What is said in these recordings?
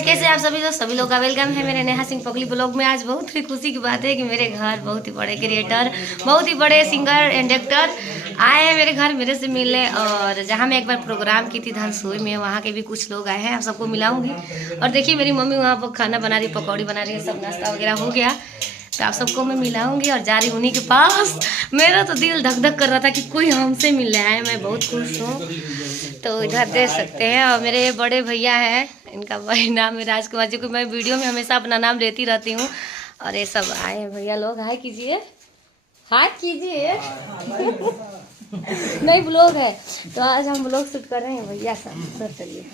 Guys, कैसे आप सभी लोग का वेलकम है मेरे नेहा सिंह पगली ब्लॉग में। आज बहुत ही खुशी की बात है कि मेरे घर बहुत ही बड़े क्रिएटर, बहुत ही बड़े सिंगर एंड एक्टर आए हैं मेरे घर मेरे से मिलने। और जहां मैं एक बार प्रोग्राम की थी धनसोई में, वहां के भी कुछ लोग आए हैं, आप सबको मिलाऊंगी। और देखिए मेरी मम्मी वहाँ पर खाना बना रही है, पकौड़ी बना रही है, सब नाश्ता वगैरह हो गया, तो आप सबको मैं मिलाऊंगी और जा रही हूँ उन्हीं के पास। मेरा तो दिल धक धक कर रहा था कि कोई हमसे मिलने आए, मैं बहुत खुश हूँ। तो इधर देख सकते हैं, और मेरे बड़े भैया हैं, इनका भाई नाम है राजकुमार जी को मैं वीडियो में हमेशा अपना नाम लेती रहती हूँ। और ये सब आए हैं भैया लोग, हाय कीजिए, हाय कीजिए। नहीं ब्लॉग है, तो आज हम ब्लॉग शूट कर रहे हैं भैया सब। चलिए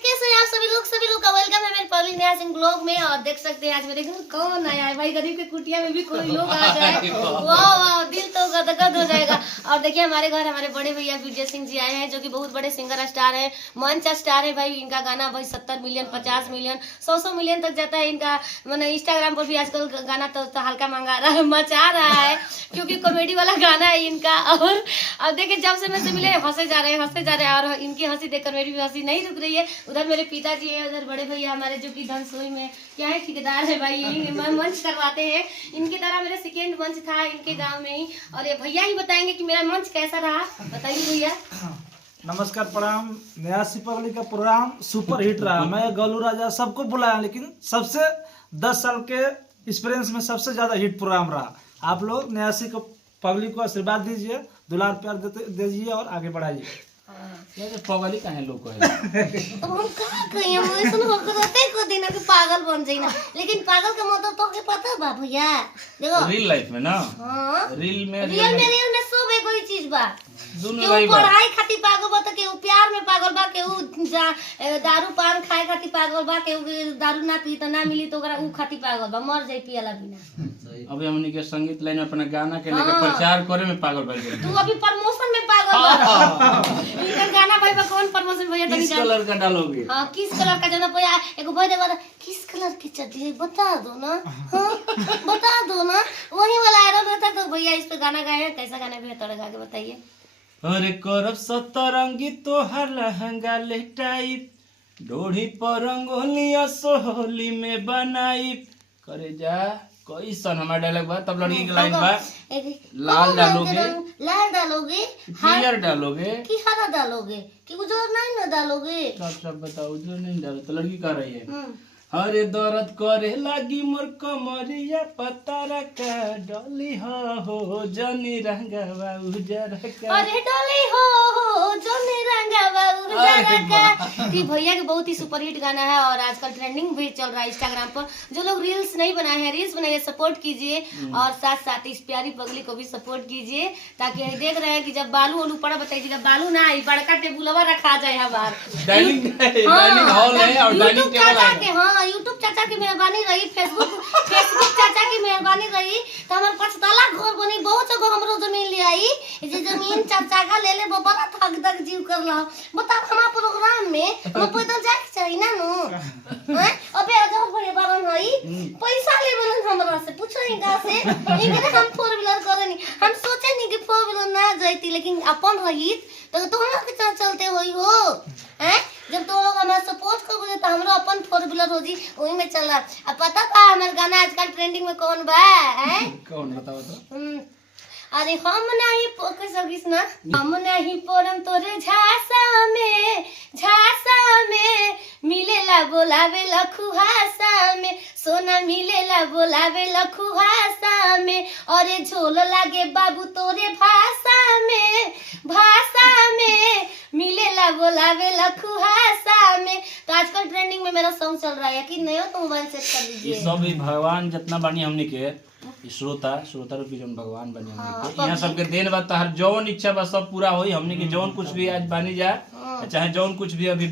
कैसे हैं आप सभी लोग का वेलकम है मेरे पगली नेहा सिंह ब्लॉग में। और देख सकते हैं आज मेरे घर कौन आया है, भाई गरीब के कुटिया में भी कोई लोग आ जाए, वाह वाह, दिल तो गदगद हो जाएगा। और देखिए हमारे घर हमारे बड़े भैया विजय सिंह जी आए हैं, जो कि बहुत बड़े सिंगर स्टार है, मंच स्टार है भाई। इनका गाना भाई 70 मिलियन 50 मिलियन 100 मिलियन तक जाता है इनका, मैंने इंस्टाग्राम पर भी आजकल गाना तो हल्का मंगा रहा है, मचा रहा है, क्योंकि कॉमेडी वाला गाना है इनका। और अब देखिए जब से मैं से मिले हंसे जा रहे हैं, और इनकी हंसी देखकर मेरी भी हंसी नहीं रुक रही है। उधर मेरे पिताजी है, उधर बड़े भैया हमारे जो कि धनसोई में क्या है ठेकेदार है भाई, यही मंच करवाते हैं। इनकी तरह मेरा सेकेंड मंच था इनके गांव में ही। और ये भैया ही बताएंगे कि मेरा मंच कैसा रहा, बताइए भैया। नमस्कार, प्रणाम। नेहा सिंह पगली का प्रोग्राम सुपर हिट रहा। मैं गोलू राजा सबको बुलाया, लेकिन सबसे 10 साल के एक्सपीरियंस में सबसे ज्यादा हिट प्रोग्राम रहा। आप लोग नेहा सिंह पगली को आशीर्वाद दीजिए, दुलार प्यार दीजिए और आगे बढ़ाइए। पगली का है लोग है। अब हम का कहिए, हम ऐसा होते को दिन के पागल बन जाइना, लेकिन पागल का मतलब तो के पता बा भैया। देखो रियल लाइफ में ना, हां रियल में सब एगो ही चीज बा। दोनों केहू वही बा। पढ़ाई खातिर पागल बा, तो केहू प्यार में पागल बा, केहू दारू पान खाए खातिर पागल बा, केहू दारू ना पी तो ना मिली तो ओकरा ऊ खातिर पागल बा, मर जाई पियला बिना। अभी हमनी के संगीत लाइन में अपना गाना के लेकर प्रचार करे में पागल बन गए। तू अभी प्रमोशन में पागल बा। इनका गाना भाई बा कौन प्रमोशन भैया तनी किस कलर का डालोगे? हां किस कलर का जाना भैया, एगो भाई देखो किस कलर की चड्डी बता दो ना। हां बता दो ना, वही वाला आयरन रहता तो भैया इस पे गाना गाए, कैसा गाना भी है गा के बताइए। अरे करब सतरंगी तोहर लहंगा लेटाई, डोढ़ी पर रंगोलिया सोहली में बनाई, करे जा कैसन हमारा डायलॉग बा। तब लड़की की लाइन बा, लाल डालोगे, लाल डालोगे, पीयर डालोगे कि हरा डालोगे, कि उजर नहीं ना डालोगे। सब बताओ, जो नहीं डालो तो लड़की कह रही है हरे दर्द करे लागी मोर कमरिया पतारा का डोली हो जनी रंगवा उजर का। अरे डोली हो जनी रंगवा उजर का। कि भैया के बहुत ही सुपर हिट गाना है, और आजकल ट्रेंडिंग भी चल रहा है इंस्टाग्राम पर। जो लोग रील्स नहीं बनाए हैं, रील्स बनाइए, सपोर्ट कीजिए, और साथ साथ इस प्यारी पगली को भी सपोर्ट कीजिए, ताकि देख रहे हैं कि जब बालू वालू पड़ा, बताइए जब बालू ना आई बड़का टेबुलवा रखा जाए हमार डाइनिंग हॉल है और डाइनिंग टेबल है। हाँ यूट्यूब चाचा की मेहरबानी रही, फेसबुक चाचा की मेहरबानी रही, तो हमारे 5 ताला घर बनी, बहुत जगह हमरो जमीन ले आई। जे जमीन चाचा का ले ले बड़ा थक थक जीव कर ला। बता हमारा प्रोग्राम में वो पैदल जाके चाहिए ना नु हैं। अबे अजब बड़े बारन हई पैसा ले बोलन हमरा से पूछो इनका से, इनके हम 4 व्हीलर करे नहीं, हम सोचे नहीं कि 4 व्हीलर ना जाती, लेकिन अपन रहित तो तोहरा के साथ चलते होई हो हैं। जब तो लोग हमारा सपोर्ट करोगे तो हमरो अपन 4 व्हीलर हो जी, वही में चल रहा। अब पता का हमारा गाना आजकल ट्रेंडिंग में कौन बा है, कौन बताओ तो। अरे हम नहीं ना, हम नहीं पोरम तोरे झांसा में मिलेला बोलावे लखुहासा में, सोना मिलेला बोलावे लखुहासा में, अरे झोल लागे बाबू तोरे भाषा में मिलेला बोलावे लखुहासा में। तो आजकल ट्रेंडिंग में मेरा सॉन्ग चल रहा है कि नहीं हो, तो मोबाइल सेट कर लीजिए। सब भगवान जितना बानी हमनी के श्रोता रूपी जौन भगवान बने हमनी के, यहाँ सबके देन बा, तहर जौन इच्छा बा सब पूरा होई। हमनी के जौन कुछ भी आज बानी जा, चाहे जौन कुछ भी अभी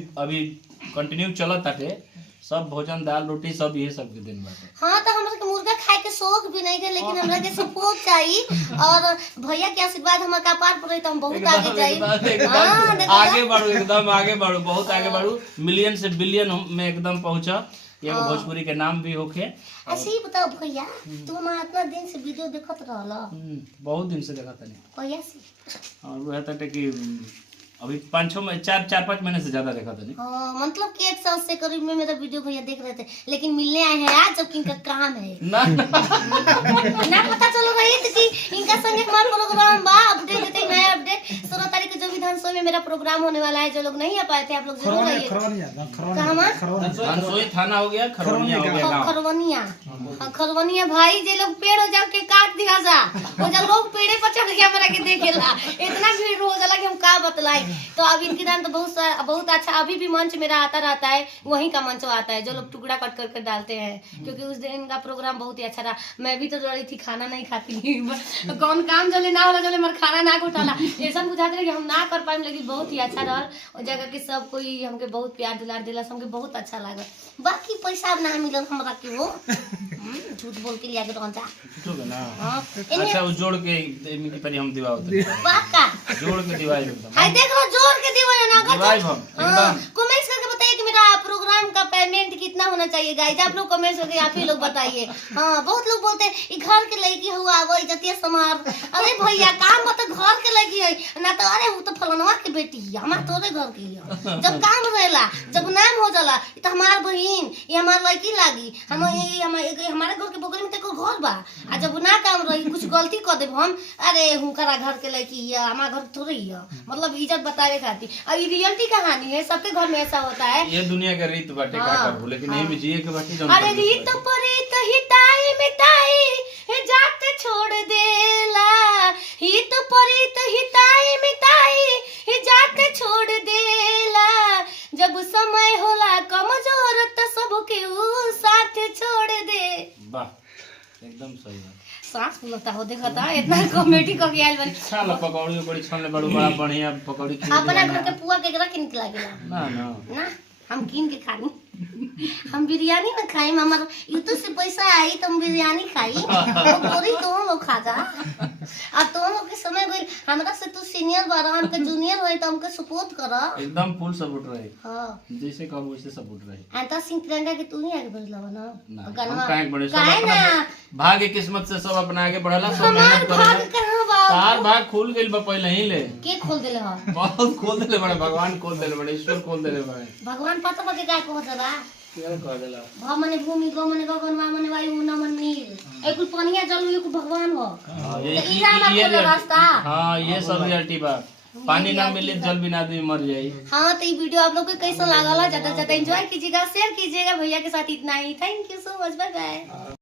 कंटिन्यू चलत ताटे, सब भोजन दाल रोटी सब ये सब के दिन बाटे। हाँ तो हमरा के मुर्गा खाए के शौक भी नहीं है, लेकिन हमरा के सपोर्ट चाहिए, और भैया के आशीर्वाद हमारे कपार पर रही तो हम बहुत आगे जाई। आगे बढ़ो, एकदम आगे बढ़ो, बहुत आगे बढ़ो, मिलियन से बिलियन में एकदम पहुंचा। ये भोजपुरी के नाम भी होके। ऐसे ही बताओ भैया, तू हमारा इतना दिन से वीडियो देखत रहला? बहुत दिन से देखा था। भैया से और वो है कि अभी 4-5 महीने से ज्यादा देखा था जी। हाँ, मतलब कि 1 साल से करीब में मेरा वीडियो भैया देख रहे थे, लेकिन मिलने आए हैं आज जबकि इनका काम है ना ना पता चल रही थी कि इनका संगे हमारा प्रोग्राम बा। अपडेट देते नया अपडेट 16 तारीख को जो विधानसभा में मेरा प्रोग्राम होने वाला है। जो लोग नहीं आ पाए थे आप लोग जरूर आइए। धनसोई थाना हो गया, खरवनिया हो गया गाँव। खरवनिया भाई जे लोग पेड़ हो जा के काट दिया जा, वो जब लोग पेड़े पर चढ़ गया हमरा के देखेला, इतना भीड़ हो जाला कि हम का बतलाई। तो अब इनके दान तो बहुत अच्छा अभी भी मंच मेरा आता रहता है, वहीं का मंच आता है जो लोग टुकड़ा कट कर डालते हैं, क्योंकि उस दिन का प्रोग्राम बहुत ही अच्छा रहा। मैं भी तो डरी थी, खाना नहीं खाती कौन काम जले ना होला जले मर खाना ना उठाला, ऐसा बुझाते रहे कि हम ना कर पाए, लेकिन बहुत ही अच्छा रहल। और जगह के सब कोई हमके बहुत प्यार दुलार दिला, हमके बहुत अच्छा लागल। बाकी पैसा ना मिलल हमरा के हो झूठ बोल के लिया के रहन जा ठीक है ना। हां अच्छा वो जोड़ के इनकी पर हम दिवा होते बाका जोड़ के दिवाई एकदम। हाय देख लो जोड़ के दिवाई ना कर दिवाई हम एकदम। कमेंट्स करके बताइए कि मेरा प्रोग्राम का पेमेंट कितना होना चाहिए गाइस। आप लोग कमेंट्स करके आप ही लोग बताइए। हां बहुत लोग बोलते हैं ई घर के लड़की हुआ वो इज्जतिया समार। अरे भैया काम बता घर के लड़की है ना, तो अरे वो तो फलनवा के बेटी है, हमार तोरे घर की है। जब काम रहेला, जब नाम हो जाला, ई तो हमार बहन, ये हमार लड़की लागी, हम हमारे घर के बगल में तो घर बा। आ जब ना काम रही कुछ गलती कर देब हम, अरे हुनकरा घर के लड़की है, हमार घर थोड़ी है। मतलब इज्जत बतावे खातिर। और ये रियलिटी कहानी है, सबके घर में ऐसा होता है। ये दुनिया का रीत बाटे का करबो, लेकिन ये में जिए के बाटे जौन। अरे रीत परीत हिताई मिताई हे जाते छोड़ देला, हित परीत हिताई मिताई हे जाते छोड़ देला। जब समय होला कमजोर त सबके ऊ साथ छोड़ दे। वाह एकदम सही बात। सांस फूलता हो देखता इतना कॉमेडी क के आइल बनी। खा लो पकौड़ी उकौड़ी छान ले बड़ो बड़ा बढ़िया पकौड़ी खा अपना घर के पुआ केकरा के निकला गेला ना ना ना, हम कीन के खानी। हम बिरयानी ना खाई, हमार यूट्यूब से पैसा आई तो हम बिरयानी खाई। तो गोरी तो लोग खा जा। अब तो लोग के समय गइल, हमरा से तू सीनियर बारा, हमके जूनियर होई तो हमके सपोर्ट कर। एकदम फुल सपोर्ट रहे। हां जैसे कहब वैसे सपोर्ट रहे। अंता सिंह तिरंगा के तू ही आगे बढ़ला ना हम काहे बड़े सब काहे अपना ना भाग्य किस्मत से सब अपना आगे बढ़ला, सब हमार मेहनत भाग करेला। कहां बा? तार भाग खुल गेल बा पहले ही ले। के खोल देले ह? बहुत खोल देले बड़े, भगवान खोल देले बड़े, ईश्वर खोल देले बड़े। भगवान पता बा के का कहत बा? क्या कह देला? भ मने भूमि, ग मने गगन, वा मने वायु, न मने नील। एक पानिया जल एक भगवान हो। ये रास्ता। हाँ ये सब रियलिटी बा। पानी ना मिले जल बिना आदमी मर जाए। हाँ तो ये वीडियो आप लोग को कैसा लगा, ज्यादा से ज्यादा एंजॉय कीजिएगा, शेयर कीजिएगा। भैया के साथ इतना ही। Thank you so much, by by.